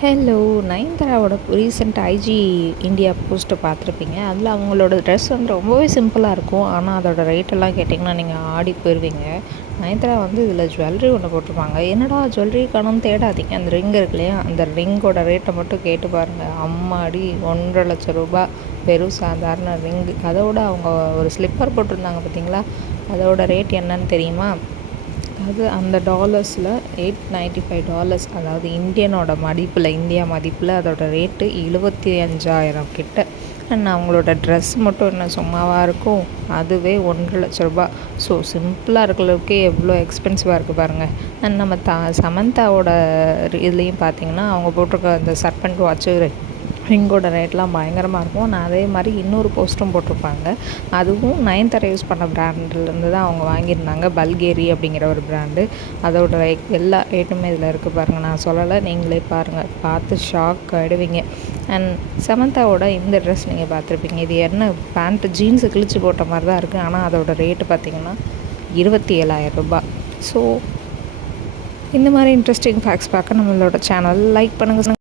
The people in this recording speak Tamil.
ஹலோ நயன்தாராவோட ரீசெண்ட் ஐஜி இந்தியா போஸ்ட்டை பார்த்துருப்பீங்க. அதில் அவங்களோட ட்ரெஸ் வந்து ரொம்பவே சிம்பிளாக இருக்கும். ஆனால் அதோட ரேட்டெல்லாம் கேட்டிங்கன்னா நீங்கள் ஆடி போயிடுவீங்க நயன்தாரா வந்து இதில் ஜுவல்லரி ஒன்று போட்டிருப்பாங்க. என்னடா ஜுவல்லரி காணும் தேடாதீங்க. அந்த ரிங் இருக்கு இல்லையா? அந்த ரிங்கோட ரேட்டை மட்டும் கேட்டு பாருங்கள் அம்மாடி ஒன்றரை லட்சம் ரூபாய் வெறும் சாதாரண ரிங்கு அதோட அவங்க ஒரு ஸ்லிப்பர் போட்டிருந்தாங்க பார்த்தீங்களா அதோட ரேட் என்னன்னு தெரியுமா? அது அந்த டாலர்ஸில் எயிட் நைன்ட்டி ஃபைவ் டாலர்ஸ் அதாவது இந்தியனோட மதிப்பில் இந்தியா மதிப்பில் அதோடய ரேட்டு எழுபத்தி அஞ்சாயிரம் கிட்ட. அண்ட் அவங்களோட ட்ரெஸ் மட்டும் என்ன சும்மாவாக இருக்கும்? அதுவே ஒன்றரை லட்ச ரூபா ஸோ சிம்பிளாக இருக்கிறதுக்கே எவ்வளோ எக்ஸ்பென்சிவாக இருக்குது பாருங்கள் அண்ட் நம்ம த சமந்தாவோட இதுலேயும் பார்த்தீங்கன்னா அவங்க போட்டிருக்க அந்த சர்பண்ட் வாட்ச்சு ரிங்கோட ரேட்லாம் பயங்கரமாக இருக்கும். நான் அதே மாதிரி இன்னொரு போஸ்ட்டும் போட்டிருப்பாங்க. அதுவும் நயன்தாரா யூஸ் பண்ண பிராண்ட்லேருந்து தான் அவங்க வாங்கியிருந்தாங்க. பல்கேரி அப்படிங்கிற ஒரு பிராண்டு. அதோட ரேட் எல்லா ரேட்டுமே இதில் இருக்குது பாருங்கள் நான் சொல்லலை நீங்களே பாருங்கள் பார்த்து ஷாக் ஆகிடுவீங்க அண்ட் செவன்த்தாவோட இந்த ட்ரெஸ் நீங்கள் பார்த்துருப்பீங்க. இது என்ன பேண்ட்டு ஜீன்ஸு கிழிச்சு போட்ட மாதிரி தான் இருக்குது ஆனால் அதோட ரேட்டு பார்த்திங்கன்னா இருபத்தி ஏழாயிரம் ரூபாய். ஸோ இந்த மாதிரி இன்ட்ரெஸ்டிங் ஃபேக்ட்ஸ் பார்க்க நம்மளோட சேனல் லைக் பண்ணுங்கள்